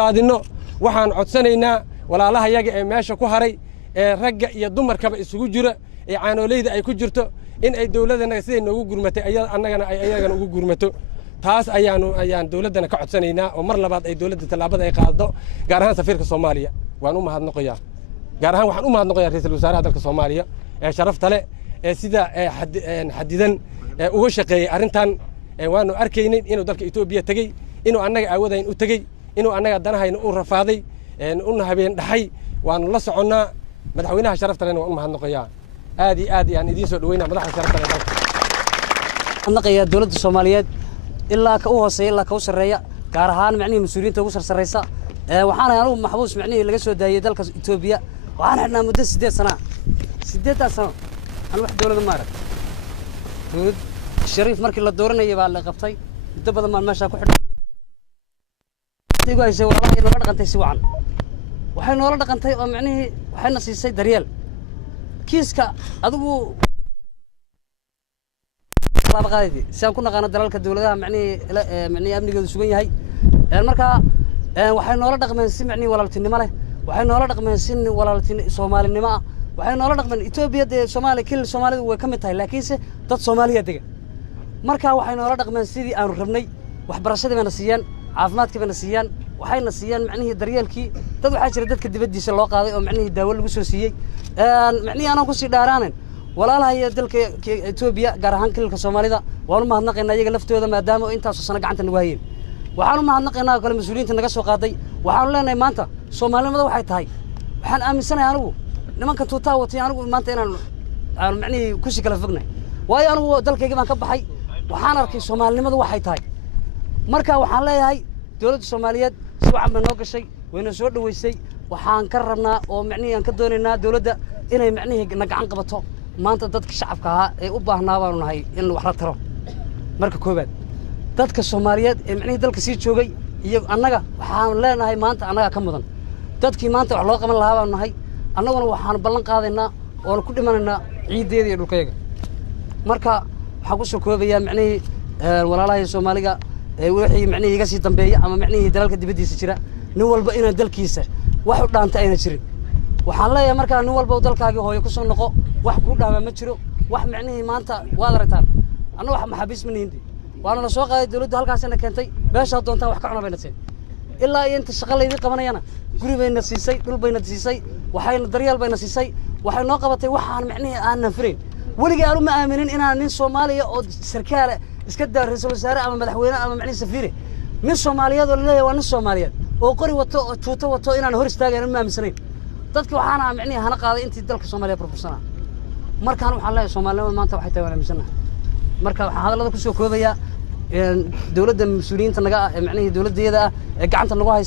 qaadino waxaan codsanaynaa walaalaha yaga ee meesha ku haray ee ragga iyo dumarkaba isugu jira ee caanoleyda ay ku jirto in ay dawladana sidii noogu gurmatay ayagana ugu gurmato taas ayaan dawladana ka codsanaynaa oo mar labaad ay dawladda talaabada ay qaado gaar ahaan safiirka Soomaaliya waan u mahadnaqayaa gaar ahaan waxaan u mahadnaqayaa ra'iisul wasaaraha dalka Soomaaliya ee sharafta leh ee sida xadidan uga shaqeeyay arintan waanu arkaynay inuu dalka Itoobiya tagay inuu annaga aawadayn u tagay inuu annaga danahayna u rafaaday una habeen dhaxay waanu la soconnaa madaxweynaha sharafta leh waan u mahadnaqayaa aad aan idiin soo dhaweynaa madaxda sharafta leh mahadnaqayaa dawladda Soomaaliyeed ilaa ka u hooseeya ilaa ka u sareeya gaar ahaan macnaheedu mas'uuliyiinta ugu sarreeysa waxaan anigu maxbuus macnaheedu laga soo daayay dalka Itoobiya waxaan xidhnaa muddo 8 sano aan wax dawladda ma arag dawlad shariif markii la dooranayay baa la qabtay muddo badan ma meesha ku xidhnaa igu ay soo walaalahay noola dhaqantay si wacan waxay noola dhaqantay oo macnaheedu waxayna siisay daryeel kiiska adigu qaadidi saan ku naqaan dalalka dawladaha macnaheedu amnigoodu sugan yahay marka waxay noola dhaqmeen si macnaheedu walaaltinimo leh waxay noola dhaqmeen si walaaltinimo Soomaalinimo ah waxay noola dhaqmeen Itoobiya ee Soomaalidu way ka mid tahay laakiinse dad Soomaaliya degan marka waxay noola dhaqmeen sidii aanu rabnay waxbarashadii bayna siiyaan caafimaadkii bayna siiyaan waxayna siiyaan macnaheedu daryeelkii dad waxa jira dadka dibadiisa loo qaaday oo macnaheedu daawo lagu soo siiyay macnaheedu aanan ku sii dhaaraanen walaalaha iyo dalka Itoobiya gaar ahaan kilka Soomaalida waan u mahadnaqaynaa iyaga laftooda maadaama intaas sano gacanta nagu hayeen waxaan u mahadnaqaynaa kale mas'uuliyiinta naga soo qaaday waxaan leenahay maanta Soomaalinimada waxay tahay waxaan aaminsanahay anigu nimanka tuutaa watay anigu maanta inaan macnaheedu ku si kala fognay waayo anigu dalkayga baan ka baxay waxaan arkay Soomaalinimadu waxay tahay marka waxaan leeyahay dawladda Soomaaliyeed si wacan bay noo gashay wayna soo dhaweysay waxaan ka rabnaa oo macnaheedu aan ka doonaynaa dawladda inay macnaheedu na gacan qabato maanta dadka shacabka ah ee u baahnaa baanu nahay in wax la taro marka koobaad dadka Soomaaliyeed ee macnaheedu dalka sii joogay iyo annaga waxaan leenahay maanta annaga ka mudan dadkii maanta wax loo qaban lahaa baanu nahay annaguna waxaan ballan qaadaynaa oo ku dhimanaynaa ciideeda iyo dhulkayga marka waxaan ku soo koobayaa macnaheedu walaalaha Soomaaliga wixii macnaheedu iga sii dambeeya ama macnaheedu dalalka dibadiisa jira nin walba inaan dalkiisa wax u dhaanta ayna jirin waxaan leeyahay marka nin walba dalkaaga hooyo ku soo noqo wax ku dhaama ma jiro wax macnaheedu maanta waad aragtaan anna wax maxabiis ma nihiin waana la soo qaaday dawladda halkaasina keentay meesha doontaan wax ka cuna bayna siin ilaa inta shaqo leeydi qabanayana guri bayna siisay dhul bayna siisay waxayna daryeel bayna siisay waxay noo qabatay waxaan macnaheedu aan nafreyn waliga aanu ma aaminin inaan nin Soomaaliya oo sarkaal iska daa ra'iisul wasaare ama madaxweyne ama macnaheedu safiir nin Soomaaliyeed oo leeyahay waa nin Soomaaliyeed oo qori wato oo tuuto wato inaan hor istaagayna ma aaminsanayn dadka waxaana macnaheedu hana qaaday intii dalka Soomaaliya professional markaan waxaan leeyahay Soomaalida maanta waxay tahay wanaagsanaa marka waxaan hadalada ku soo koobayaa dawladda mas'uuliyiinta naga macnaheedu dawladdeeda ee gacanta nagu haysta